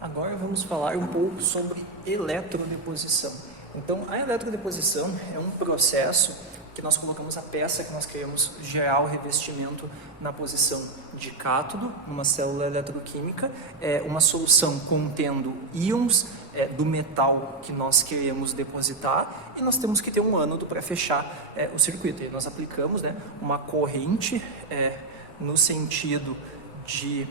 Agora vamos falar um pouco sobre eletrodeposição. Então, a eletrodeposição é um processo que nós colocamos a peça que nós queremos gerar o revestimento na posição de cátodo, numa célula eletroquímica, uma solução contendo íons do metal que nós queremos depositar, e nós temos que ter um ânodo para fechar o circuito. E nós aplicamos uma corrente no sentido de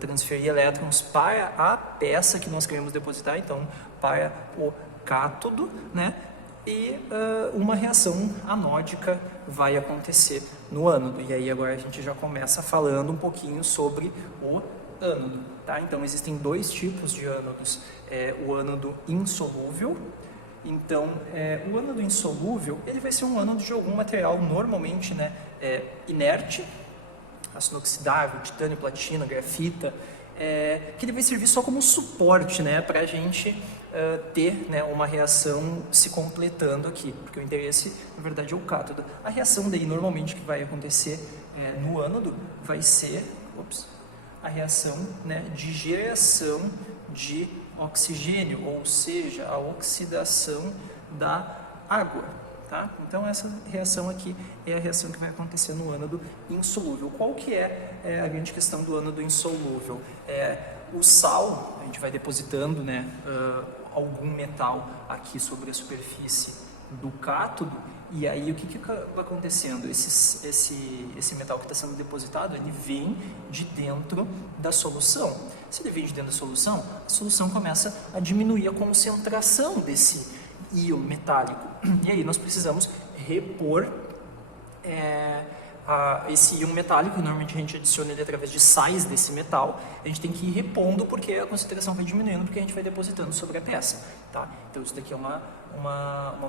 transferir elétrons para a peça que nós queremos depositar, então para o cátodo, e uma reação anódica vai acontecer no ânodo. E aí agora a gente já começa falando um pouquinho sobre o ânodo, tá? Então existem dois tipos de ânodos, o ânodo insolúvel. Então o ânodo insolúvel, ele vai ser um ânodo de algum material normalmente inerte, aço inoxidável, titânio, platina, grafita, que ele vai servir só como suporte, para a gente ter uma reação se completando aqui, porque o interesse, na verdade, é o cátodo. A reação daí, normalmente, que vai acontecer no ânodo, vai ser a reação de geração de oxigênio, ou seja, a oxidação da água. Tá? Então essa reação aqui é a reação que vai acontecer no ânodo insolúvel. Qual que é a grande questão do ânodo insolúvel? O sal, a gente vai depositando algum metal aqui sobre a superfície do cátodo, e aí o que vai acontecendo? Esse metal que está sendo depositado, ele vem de dentro da solução. Se ele vem de dentro da solução, a solução começa a diminuir a concentração desse íon metálico, e aí nós precisamos repor esse íon metálico. Normalmente a gente adiciona ele através de sais desse metal. A gente tem que ir repondo porque a concentração vai diminuindo, porque a gente vai depositando sobre a peça, tá? Então isso daqui é uma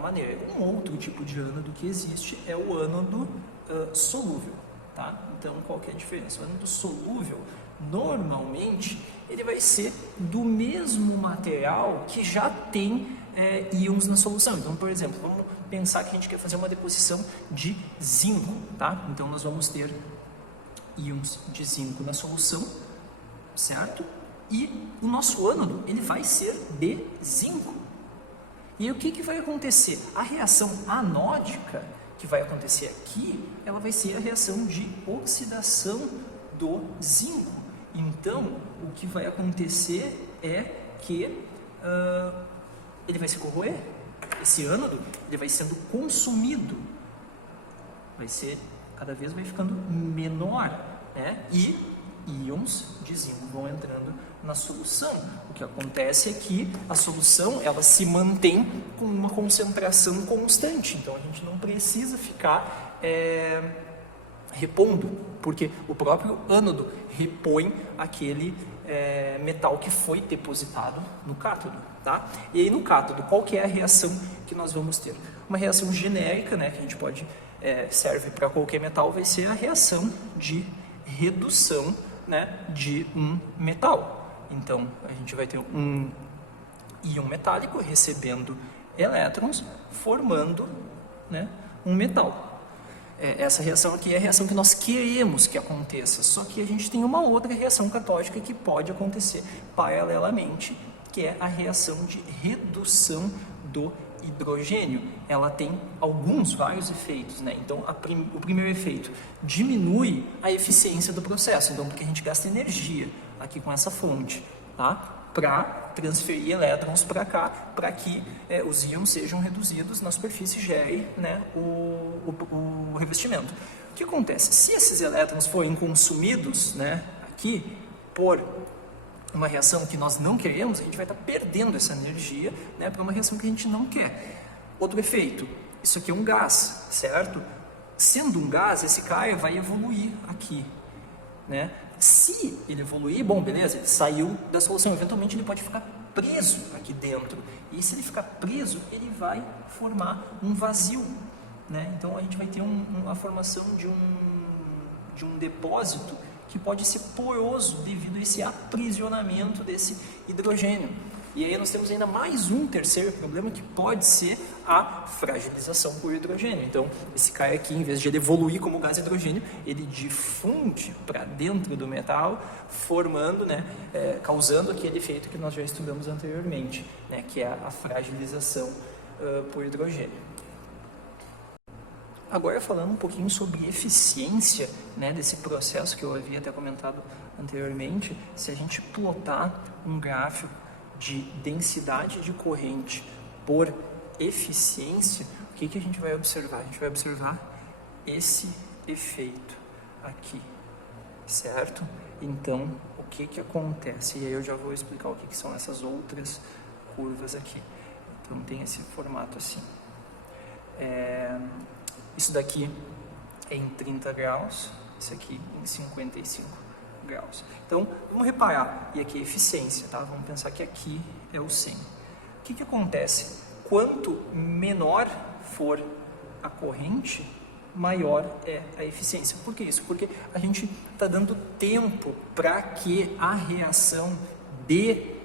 maneira. Um outro tipo de ânodo que existe é o ânodo solúvel, tá? Então qual que é a diferença? O ânodo solúvel, normalmente, ele vai ser do mesmo material que já tem íons na solução. Então, por exemplo, vamos pensar que a gente quer fazer uma deposição de zinco, tá? Então nós vamos ter íons de zinco na solução, certo? E o nosso ânodo, ele vai ser de zinco. E o que vai acontecer? A reação anódica que vai acontecer aqui, ela vai ser a reação de oxidação do zinco. Então, o que vai acontecer é que ele vai se corroer. Esse ânodo, ele vai sendo consumido, cada vez vai ficando menor, e íons de zinco vão entrando na solução. O que acontece é que a solução, ela se mantém com uma concentração constante, então a gente não precisa ficar repondo, porque o próprio ânodo repõe aquele metal que foi depositado no cátodo, tá? E aí no cátodo, qual que é a reação que nós vamos ter? Uma reação genérica, que a gente pode, serve para qualquer metal, vai ser a reação de redução, de um metal. Então, a gente vai ter um íon metálico recebendo elétrons, formando, um metal. Essa reação aqui é a reação que nós queremos que aconteça, só que a gente tem uma outra reação catódica que pode acontecer paralelamente, que é a reação de redução do hidrogênio. Ela tem vários efeitos, Então, o primeiro efeito, diminui a eficiência do processo, então, porque a gente gasta energia aqui com essa fonte, tá? Para transferir elétrons para cá, para que os íons sejam reduzidos na superfície e gere o revestimento. O que acontece? Se esses elétrons forem consumidos aqui por uma reação que nós não queremos, a gente vai estar perdendo essa energia para uma reação que a gente não quer. Outro efeito, isso aqui é um gás, certo? Sendo um gás, esse cara vai evoluir aqui, Se ele evoluir, bom, beleza, ele saiu da solução, eventualmente ele pode ficar preso aqui dentro, e se ele ficar preso, ele vai formar um vazio, Então a gente vai ter a formação de um depósito que pode ser poroso devido a esse aprisionamento desse hidrogênio. E aí nós temos ainda mais um terceiro problema, que pode ser a fragilização por hidrogênio. Então, esse cara aqui, em vez de ele evoluir como gás hidrogênio, ele difunde para dentro do metal, formando, né, causando aquele efeito que nós já estudamos anteriormente, né, que é a fragilização por hidrogênio. Agora, falando um pouquinho sobre eficiência, né, desse processo que eu havia até comentado anteriormente, se a gente plotar um gráfico de densidade de corrente por eficiência, o que a gente vai observar? A gente vai observar esse efeito aqui, certo? Então, o que acontece? E aí eu já vou explicar o que são essas outras curvas aqui. Então, tem esse formato assim. Isso daqui é em 30 graus, isso aqui em 55 graus. Então, vamos reparar, e aqui é eficiência, tá? Vamos pensar que aqui é o 100. O que acontece? Quanto menor for a corrente, maior é a eficiência. Por que isso? Porque a gente está dando tempo para que a reação de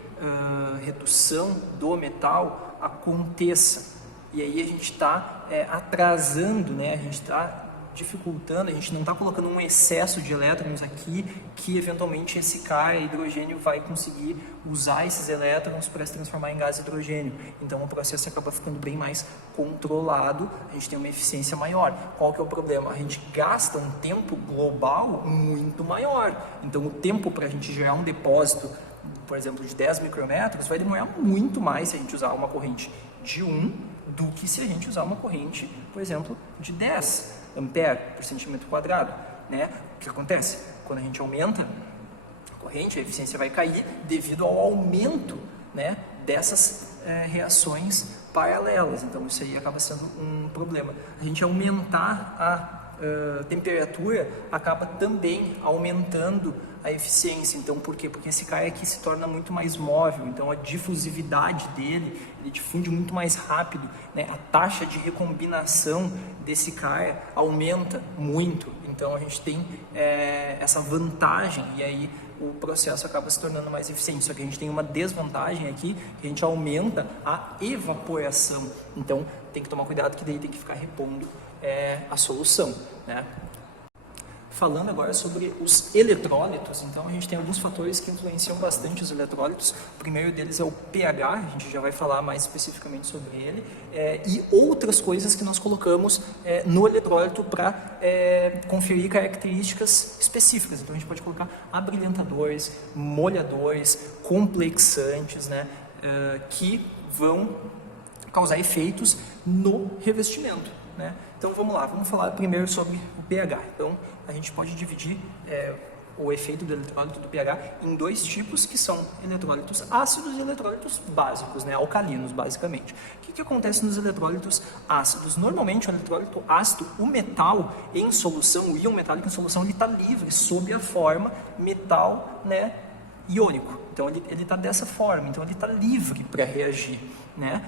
redução do metal aconteça. E aí a gente está atrasando, né? A gente está dificultando, a gente não está colocando um excesso de elétrons aqui, que eventualmente esse cara, hidrogênio, vai conseguir usar esses elétrons para se transformar em gás hidrogênio. Então o processo acaba ficando bem mais controlado, a gente tem uma eficiência maior. Qual que é o problema? A gente gasta um tempo global muito maior. Então o tempo para a gente gerar um depósito, por exemplo, de 10 micrômetros, vai demorar muito mais se a gente usar uma corrente de 1 do que se a gente usar uma corrente, por exemplo, de 10 ampere por centímetro quadrado, né? O que acontece? Quando a gente aumenta a corrente, a eficiência vai cair devido ao aumento, né, dessas reações paralelas. Então isso aí acaba sendo um problema. A gente aumentar a temperatura acaba também aumentando a eficiência. Então, por quê? Porque esse cara aqui se torna muito mais móvel, então a difusividade dele, ele difunde muito mais rápido, né? A taxa de recombinação desse cara aumenta muito, então a gente tem essa vantagem, e aí o processo acaba se tornando mais eficiente. Só que a gente tem uma desvantagem aqui, que a gente aumenta a evaporação, então tem que tomar cuidado, que daí tem que ficar repondo a solução, né? Falando agora sobre os eletrólitos, então a gente tem alguns fatores que influenciam bastante os eletrólitos. O primeiro deles é o pH, a gente já vai falar mais especificamente sobre ele, e outras coisas que nós colocamos no eletrólito para conferir características específicas. Então a gente pode colocar abrilhantadores, molhadores, complexantes, né, que vão causar efeitos no revestimento, né? Então vamos lá, vamos falar primeiro sobre o pH. Então a gente pode dividir o efeito do eletrólito do pH em dois tipos, que são eletrólitos ácidos e eletrólitos básicos, né, alcalinos basicamente. O que acontece nos eletrólitos ácidos? Normalmente o eletrólito ácido, o metal em solução, o íon metálico em solução, ele está livre sob a forma metal, né, iônico. Então ele está dessa forma, então ele está livre para reagir, né?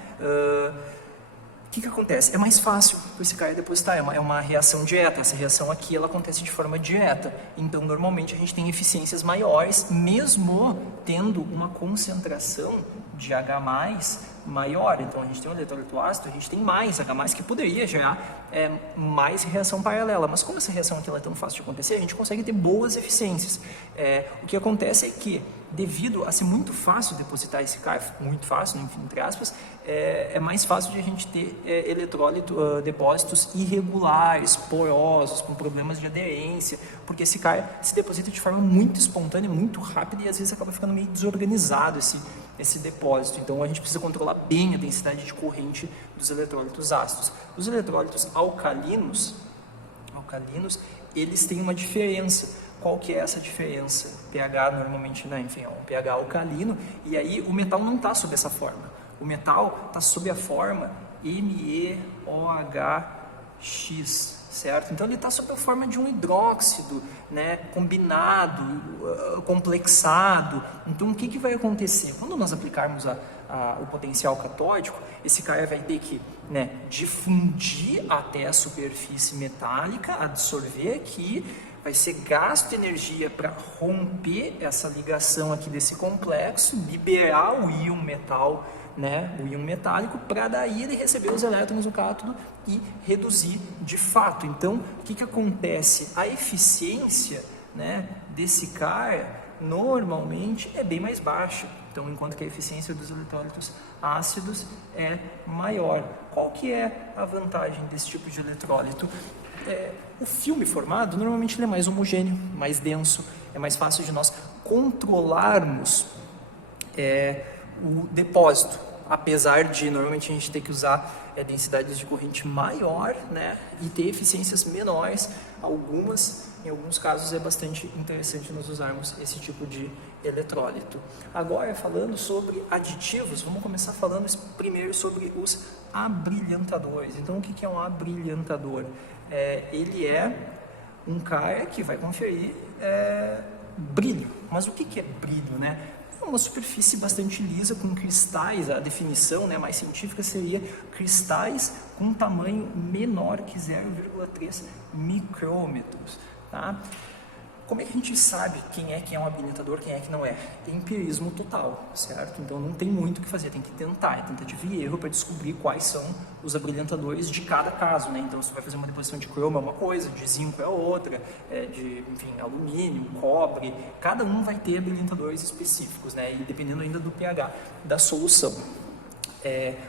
O que acontece? É mais fácil para esse cara depositar, é uma reação direta. Essa reação aqui, ela acontece de forma direta. Então, normalmente, a gente tem eficiências maiores, mesmo tendo uma concentração de H+, maior. Então, a gente tem um eletrólito ácido, a gente tem mais H+, que poderia gerar mais reação paralela. Mas como essa reação aqui ela é tão fácil de acontecer, a gente consegue ter boas eficiências. O que acontece é que, devido a ser muito fácil depositar esse cara, muito fácil, entre aspas, é mais fácil de a gente ter depósitos irregulares, porosos, com problemas de aderência, porque esse cara se deposita de forma muito espontânea, muito rápida, e às vezes acaba ficando meio desorganizado esse depósito. Então a gente precisa controlar bem a densidade de corrente dos eletrólitos ácidos. Os eletrólitos alcalinos, eles têm uma diferença. Qual que é essa diferença? pH normalmente, né? Enfim, é um pH alcalino, e aí o metal não está sob essa forma. O metal está sob a forma MEOH-X, certo? Então ele está sob a forma de um hidróxido, né? Combinado, complexado. Então o que vai acontecer? Quando nós aplicarmos o potencial catódico, esse cara vai ter que, né, difundir até a superfície metálica, absorver aqui, vai ser gasto energia para romper essa ligação aqui desse complexo, liberar o íon metal, né, o íon metálico, para daí ele receber os elétrons no cátodo e reduzir de fato. Então, o que acontece? A eficiência, né, desse CAR normalmente é bem mais baixa. Então, enquanto que a eficiência dos eletrólitos ácidos é maior. Qual que é a vantagem desse tipo de eletrólito? O filme formado, normalmente ele é mais homogêneo, mais denso, é mais fácil de nós controlarmos o depósito, apesar de normalmente a gente ter que usar densidades de corrente maior, né, e ter eficiências menores. Em alguns casos é bastante interessante nós usarmos esse tipo de eletrólito. Agora, falando sobre aditivos, vamos começar falando primeiro sobre os abrilhantadores. Então, o que é um abrilhantador? Ele é um cara que vai conferir brilho. Mas o que é brilho, né? É uma superfície bastante lisa com cristais. A definição, né, mais científica seria cristais com tamanho menor que 0,3 micrômetros. Tá? Como é que a gente sabe quem é um abrilhantador, quem é que não é? Empirismo total, certo? Então não tem muito o que fazer, tem que tentar, tentativa e erro para descobrir quais são os abrilhantadores de cada caso, né? Então, se você vai fazer uma deposição de cromo é uma coisa, de zinco é outra, de, enfim, alumínio, cobre, cada um vai ter abrilhantadores específicos, né? E dependendo ainda do pH da solução.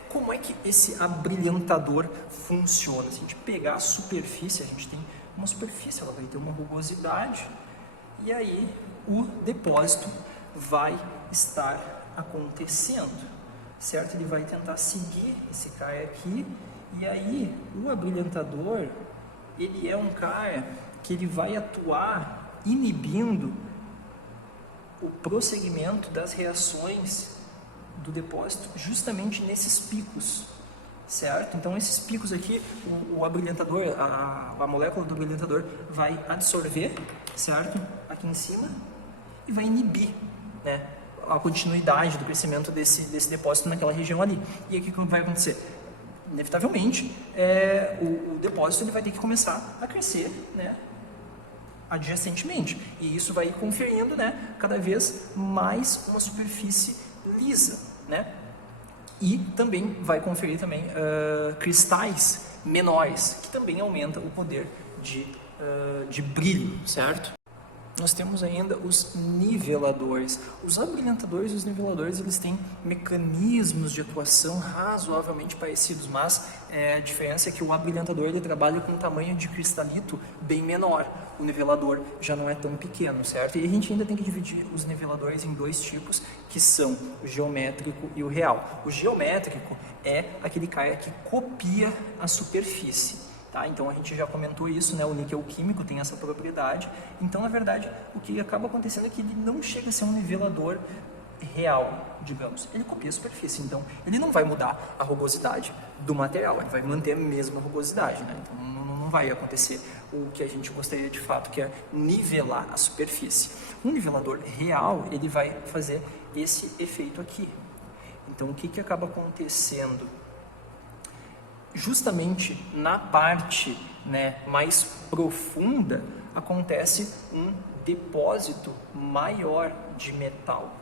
Como é que esse abrilhantador funciona? Se a gente pegar a superfície, a gente tem uma superfície, ela vai ter uma rugosidade, e aí o depósito vai estar acontecendo, certo? Ele vai tentar seguir esse cara aqui, e aí o abrilhantador, ele é um cara que ele vai atuar inibindo o prosseguimento das reações do depósito justamente nesses picos, certo? Então esses picos aqui, o abrilhantador, a molécula do abrilhantador vai absorver, certo? Aqui em cima, e vai inibir, né, a continuidade do crescimento desse depósito naquela região ali. E aí o que vai acontecer? Inevitavelmente, o depósito ele vai ter que começar a crescer, né, adjacentemente. E isso vai conferindo, né, cada vez mais uma superfície lisa, né? E também vai conferir também cristais menores, que também aumenta o poder de brilho, certo? Nós temos ainda os niveladores. Os abrilhantadores e os niveladores, eles têm mecanismos de atuação razoavelmente parecidos, mas a diferença é que o abrilhantador ele trabalha com um tamanho de cristalito bem menor. O nivelador já não é tão pequeno, certo? E a gente ainda tem que dividir os niveladores em dois tipos, que são o geométrico e o real. O geométrico é aquele cara que copia a superfície. Tá? Então a gente já comentou isso, né? O níquel químico tem essa propriedade. Então, na verdade, o que acaba acontecendo é que ele não chega a ser um nivelador real, digamos. Ele copia a superfície, então ele não vai mudar a rugosidade do material, ele vai manter a mesma rugosidade, né? Então não vai acontecer o que a gente gostaria de fato, que é nivelar a superfície. Um nivelador real, ele vai fazer esse efeito aqui. Então o que acaba acontecendo? Justamente na parte, né, mais profunda acontece um depósito maior de metal.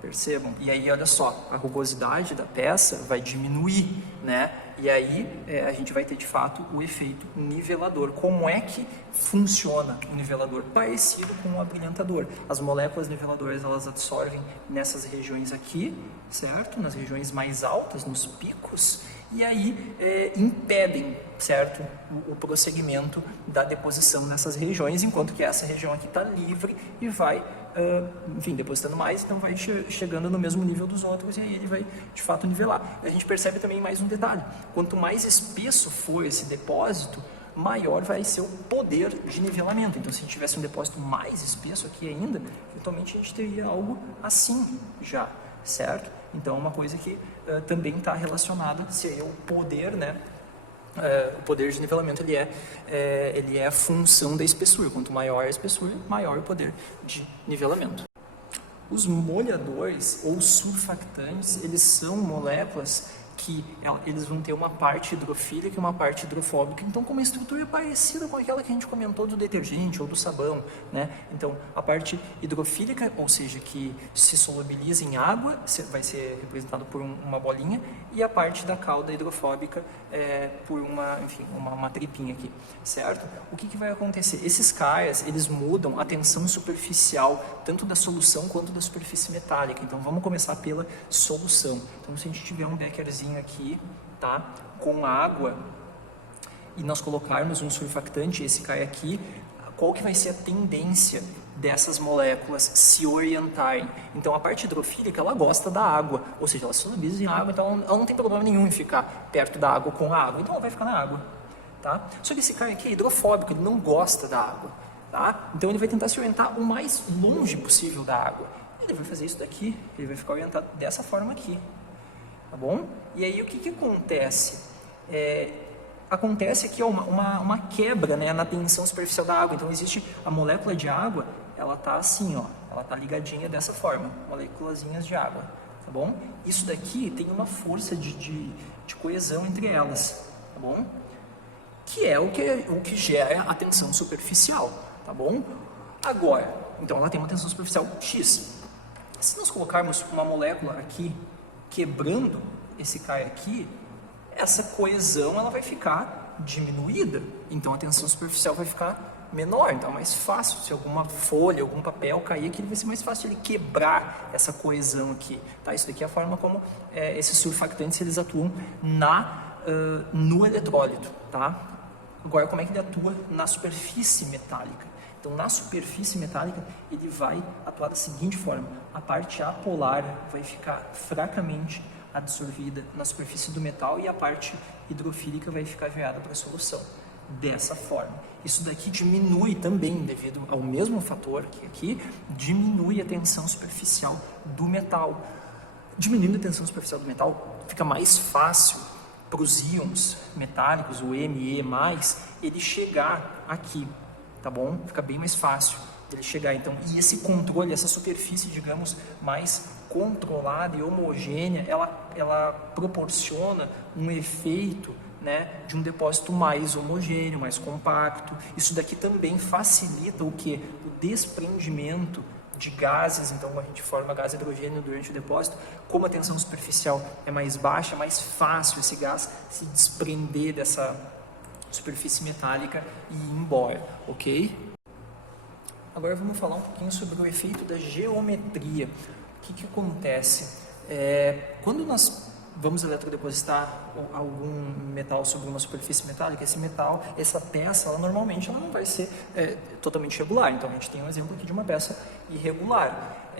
Percebam? E aí, olha só, a rugosidade da peça vai diminuir, né? E aí a gente vai ter de fato o efeito nivelador. Como é que funciona o nivelador? Parecido com o abrilhantador. As moléculas niveladoras, elas absorvem nessas regiões aqui, certo? Nas regiões mais altas, nos picos, e aí impedem, certo, o prosseguimento da deposição nessas regiões, enquanto que essa região aqui está livre e vai, enfim, depositando mais, então vai chegando no mesmo nível dos outros, e aí ele vai de fato nivelar. A gente percebe também mais um detalhe: quanto mais espesso for esse depósito, maior vai ser o poder de nivelamento. Então, se a gente tivesse um depósito mais espesso aqui ainda, eventualmente a gente teria algo assim já, certo? Então, uma coisa que também está relacionada seria o poder, né? O poder de nivelamento ele é a função da espessura. Quanto maior a espessura, maior o poder de nivelamento. Os molhadores ou surfactantes, eles são moléculas que eles vão ter uma parte hidrofílica e uma parte hidrofóbica, então com uma estrutura parecida com aquela que a gente comentou do detergente ou do sabão, né? Então a parte hidrofílica, ou seja, que se solubiliza em água, vai ser representado por uma bolinha, e a parte da cauda hidrofóbica por uma tripinha aqui, certo? O que vai acontecer? Esses CAIAs, eles mudam a tensão superficial, tanto da solução quanto da superfície metálica. Então vamos começar pela solução. Então se a gente tiver um bekerzinho aqui, tá, com água, e nós colocarmos um surfactante, esse CAIA aqui, qual que vai ser a tendência dessas moléculas se orientarem? Então a parte hidrofílica, ela gosta da água, ou seja, ela se solubiliza em água, então ela não tem problema nenhum em ficar perto da água com a água, então ela vai ficar na água, tá? Só que esse CAIA aqui é hidrofóbico, ele não gosta da água, tá? Então ele vai tentar se orientar o mais longe possível da água. Ele vai fazer isso daqui, ele vai ficar orientado dessa forma aqui, tá bom? E aí o que acontece? Acontece aqui uma quebra, né, na tensão superficial da água. Então existe a molécula de água, ela tá assim, ó, ela tá ligadinha dessa forma, moléculazinhas de água, tá bom? Isso daqui tem uma força de coesão entre elas, tá bom? Que é o que gera a tensão superficial, tá bom? Agora, então ela tem uma tensão superficial X. Se nós colocarmos uma molécula aqui, quebrando esse CAIA aqui, essa coesão ela vai ficar diminuída, então a tensão superficial vai ficar menor, então é mais fácil, se alguma folha, algum papel cair aqui, vai ser mais fácil ele quebrar essa coesão aqui, tá? Isso daqui é a forma como esses surfactantes eles atuam no eletrólito, tá? Agora, como é que ele atua na superfície metálica? Então, na superfície metálica, ele vai atuar da seguinte forma: a parte apolar vai ficar fracamente absorvida na superfície do metal e a parte hidrofílica vai ficar virada para a solução. Dessa forma. Isso daqui diminui também, devido ao mesmo fator que aqui, diminui a tensão superficial do metal. Diminuindo a tensão superficial do metal, fica mais fácil para os íons metálicos, o Me+, ele chegar aqui, tá bom? Fica bem mais fácil ele chegar, então, e esse controle, essa superfície, digamos, mais controlada e homogênea, ela proporciona um efeito, né, de um depósito mais homogêneo, mais compacto. Isso daqui também facilita o que? O desprendimento de gases, então a gente forma gás hidrogênio durante o depósito. Como a tensão superficial é mais baixa, é mais fácil esse gás se desprender dessa superfície metálica e ir embora, ok? Agora vamos falar um pouquinho sobre o efeito da geometria. O que acontece? Quando nós vamos eletrodepositar algum metal sobre uma superfície metálica, essa peça, ela normalmente ela não vai ser totalmente regular. Então a gente tem um exemplo aqui de uma peça irregular.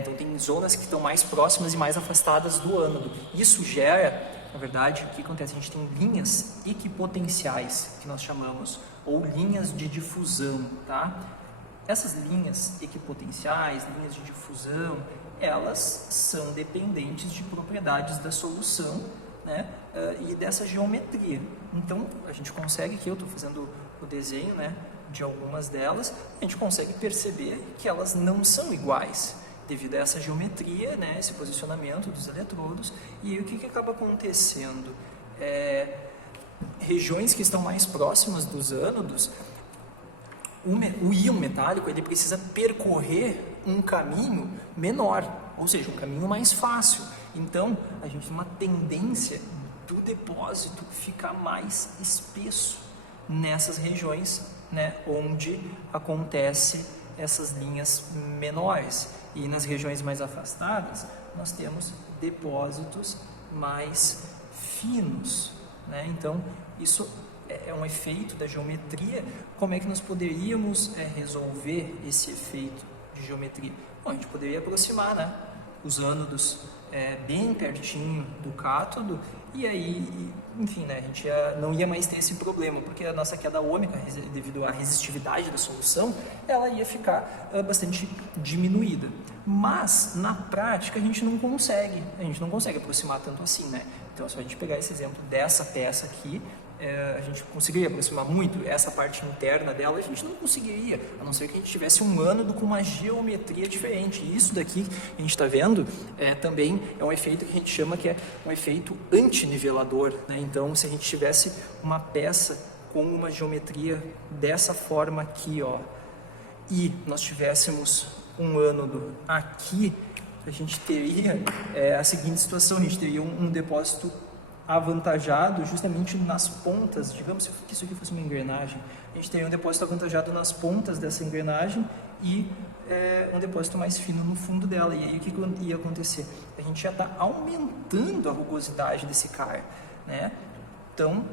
Então tem zonas que estão mais próximas e mais afastadas do ânodo. Isso gera, na verdade, o que acontece? A gente tem linhas equipotenciais, que nós chamamos, ou linhas de difusão, tá? Essas linhas equipotenciais, linhas de difusão, elas são dependentes de propriedades da solução, né, e dessa geometria. Então, a gente consegue, aqui eu estou fazendo o desenho, né, de algumas delas, a gente consegue perceber que elas não são iguais, devido a essa geometria, né, esse posicionamento dos eletrodos. E aí o que acaba acontecendo? Regiões que estão mais próximas dos ânodos, o íon metálico ele precisa percorrer um caminho menor, ou seja, um caminho mais fácil. Então, a gente tem uma tendência do depósito ficar mais espesso nessas regiões, né, onde acontece essas linhas menores. E nas regiões mais afastadas, nós temos depósitos mais finos, né? Então, isso é um efeito da geometria. Como é que nós poderíamos resolver esse efeito de geometria? Bom, a gente poderia aproximar, né, os ânodos bem pertinho do cátodo, e aí, enfim, né, a gente não ia mais ter esse problema, porque a nossa queda ômica, devido à resistividade da solução, ela ia ficar bastante diminuída. Mas, na prática, a gente não consegue aproximar tanto assim, né? Então, se a gente pegar esse exemplo dessa peça aqui, a gente conseguiria aproximar muito essa parte interna dela? A gente não conseguiria, a não ser que a gente tivesse um ânodo com uma geometria diferente. E isso daqui que a gente está vendo também é um efeito que a gente chama que é um efeito antinivelador, né? Então, se a gente tivesse uma peça com uma geometria dessa forma aqui, ó, e nós tivéssemos um ânodo aqui, a gente teria a seguinte situação: a gente teria um depósito avantajado justamente nas pontas. Digamos que isso aqui fosse uma engrenagem, a gente teria um depósito avantajado nas pontas dessa engrenagem e um depósito mais fino no fundo dela. E aí o que ia acontecer? A gente já está aumentando a rugosidade desse CAR, né? Então,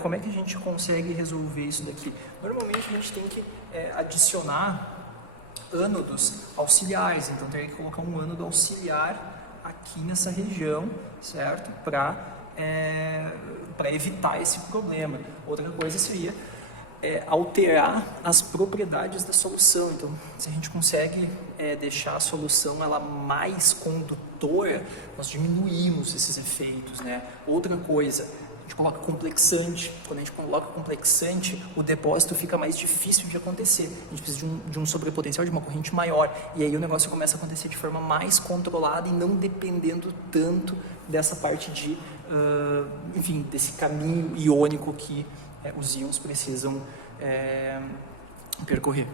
como é que a gente consegue resolver isso daqui? Normalmente a gente tem que adicionar ânodos auxiliares, então teria que colocar um ânodo auxiliar aqui nessa região, certo? Para evitar esse problema. Outra coisa seria alterar as propriedades da solução. Então, se a gente consegue deixar a solução ela mais condutora, nós diminuímos esses efeitos, né? Outra coisa, a gente coloca complexante. Quando a gente coloca complexante, o depósito fica mais difícil de acontecer. A gente precisa de um sobrepotencial, de uma corrente maior. E aí o negócio começa a acontecer de forma mais controlada e não dependendo tanto dessa parte de, enfim, desse caminho iônico que os íons precisam percorrer.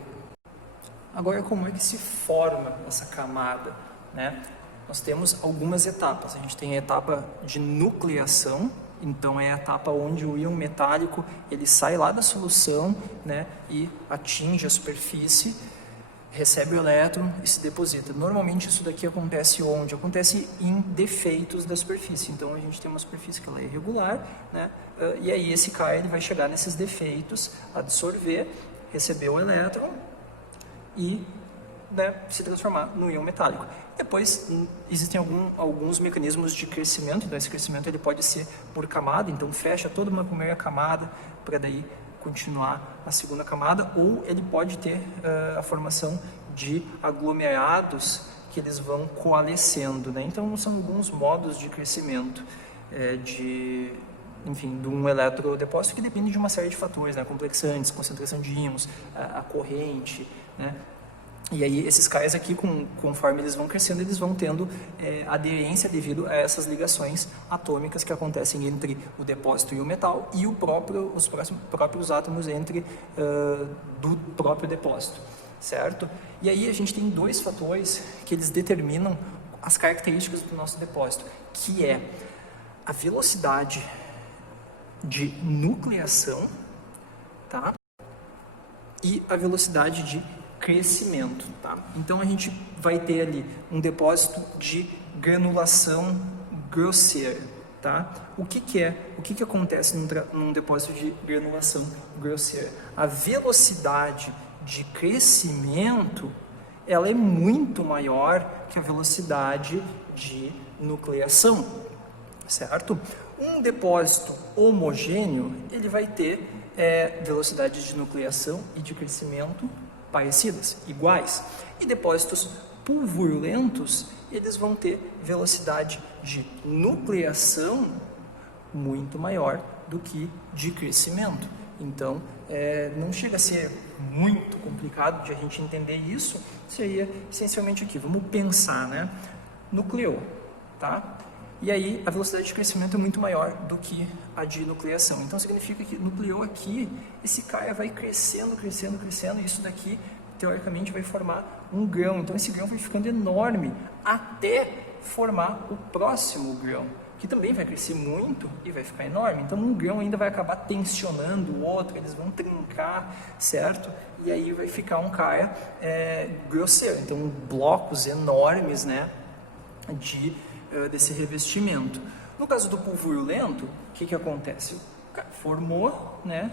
Agora, como é que se forma essa camada, né? Nós temos algumas etapas. A gente tem a etapa de nucleação. Então é a etapa onde o íon metálico ele sai lá da solução, né, e atinge a superfície, recebe o elétron e se deposita. Normalmente isso daqui acontece onde? Acontece em defeitos da superfície. Então a gente tem uma superfície que ela é irregular, né, e aí esse CAR ele vai chegar nesses defeitos, absorver, receber o elétron e, né, se transformar no íon metálico. Depois existem alguns mecanismos de crescimento. Então esse crescimento ele pode ser por camada, então fecha toda uma primeira camada para daí continuar a segunda camada, ou ele pode ter a formação de aglomerados que eles vão coalescendo, né? Então são alguns modos de crescimento enfim, de um eletrodepósito que depende de uma série de fatores, né? Complexantes, concentração de íons, a corrente, né? E aí esses CARs aqui, conforme eles vão crescendo, eles vão tendo aderência devido a essas ligações atômicas que acontecem entre o depósito e o metal e os próprios átomos do próprio depósito, certo? E aí a gente tem dois fatores que eles determinam as características do nosso depósito, que é a velocidade de nucleação, tá? E a velocidade de crescimento, tá? Então a gente vai ter ali um depósito de granulação grosseira, tá? O que acontece num depósito de granulação grosseira? A velocidade de crescimento ela é muito maior que a velocidade de nucleação, certo? Um depósito homogêneo ele vai ter velocidades de nucleação e de crescimento parecidas, iguais. E depósitos pulvurulentos, eles vão ter velocidade de nucleação muito maior do que de crescimento. Então, não chega a ser muito complicado de a gente entender isso. Seria essencialmente aqui, vamos pensar, né? Nucleou, tá? E aí a velocidade de crescimento é muito maior do que a de nucleação. Então significa que nucleou aqui, esse CAR vai crescendo, crescendo, crescendo, e isso daqui, teoricamente, vai formar um grão. Então esse grão vai ficando enorme até formar o próximo grão, que também vai crescer muito e vai ficar enorme. Então um grão ainda vai acabar tensionando o outro, eles vão trincar, certo? E aí vai ficar um CAR grosseiro. Então blocos enormes, né, desse revestimento. No caso do pulvurulento, o que acontece? O cara formou, né,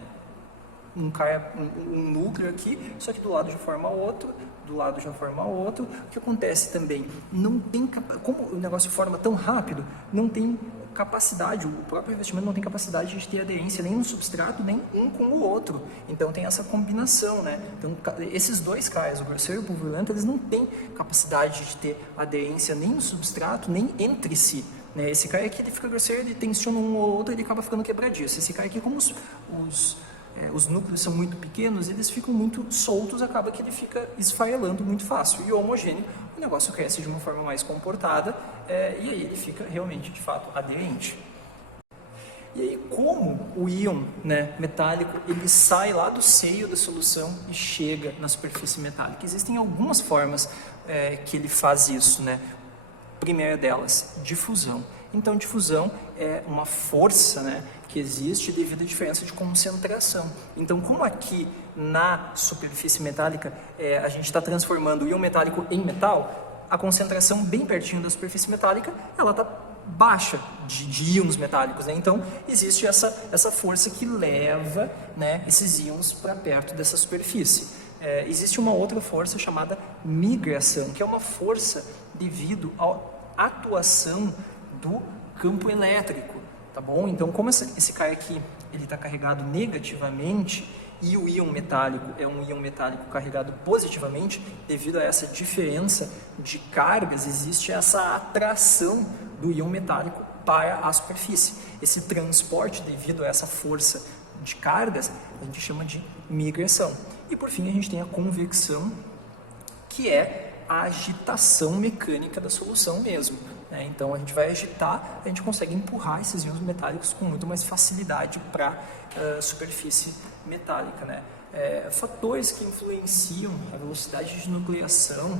um núcleo aqui, só que do lado já forma outro, do lado já forma outro. O que acontece também? Não tem, como o negócio forma tão rápido, não tem capacidade, o próprio revestimento não tem capacidade de ter aderência nem no substrato, nem um com o outro. Então tem essa combinação, né? Então esses dois CARs, o grosseiro e o pulvurulento, eles não têm capacidade de ter aderência nem no substrato, nem entre si, né? Esse cara aqui ele fica grosseiro, ele tensiona um ou outro, ele acaba ficando quebradiço. Esse cara aqui, como os núcleos são muito pequenos, eles ficam muito soltos, acaba que ele fica esfarelando muito fácil. E o homogêneo, o negócio cresce de uma forma mais comportada, e aí ele fica realmente, de fato, aderente. E aí, como o íon, né, metálico, ele sai lá do seio da solução e chega na superfície metálica? Existem algumas formas que ele faz isso, né? Primeira delas, difusão. Então, difusão é uma força, né, que existe devido à diferença de concentração. Então, como aqui na superfície metálica a gente está transformando o íon metálico em metal, a concentração bem pertinho da superfície metálica, ela está baixa de íons metálicos, né? Então existe essa força que leva, né, esses íons para perto dessa superfície. Existe uma outra força chamada migração, que é uma força devido à atuação do campo elétrico, tá bom? Então, como esse cara aqui ele está carregado negativamente e o íon metálico é um íon metálico carregado positivamente, devido a essa diferença de cargas, existe essa atração do íon metálico para a superfície. Esse transporte devido a essa força de cargas, a gente chama de migração. E por fim a gente tem a convecção, que é a agitação mecânica da solução mesmo, né? Então a gente vai agitar, a gente consegue empurrar esses íons metálicos com muito mais facilidade para a superfície metálica, né? Fatores que influenciam a velocidade de nucleação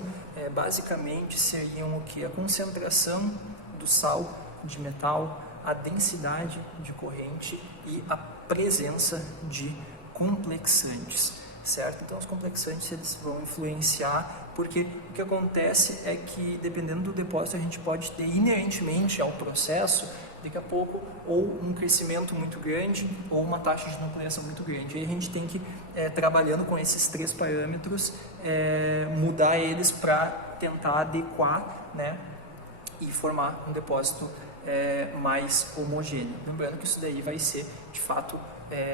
basicamente seriam o que? A concentração do sal de metal, a densidade de corrente e a presença de complexantes, certo? Então os complexantes eles vão influenciar, porque o que acontece é que dependendo do depósito a gente pode ter inerentemente ao processo, daqui a pouco, ou um crescimento muito grande ou uma taxa de nucleação muito grande. Aí a gente tem que, trabalhando com esses 3 parâmetros, mudar eles para tentar adequar, né, e formar um depósito mais homogêneo. Lembrando que isso daí vai ser, de fato,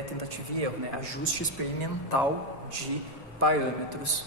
tentativa e erro, né? Ajuste experimental de parâmetros.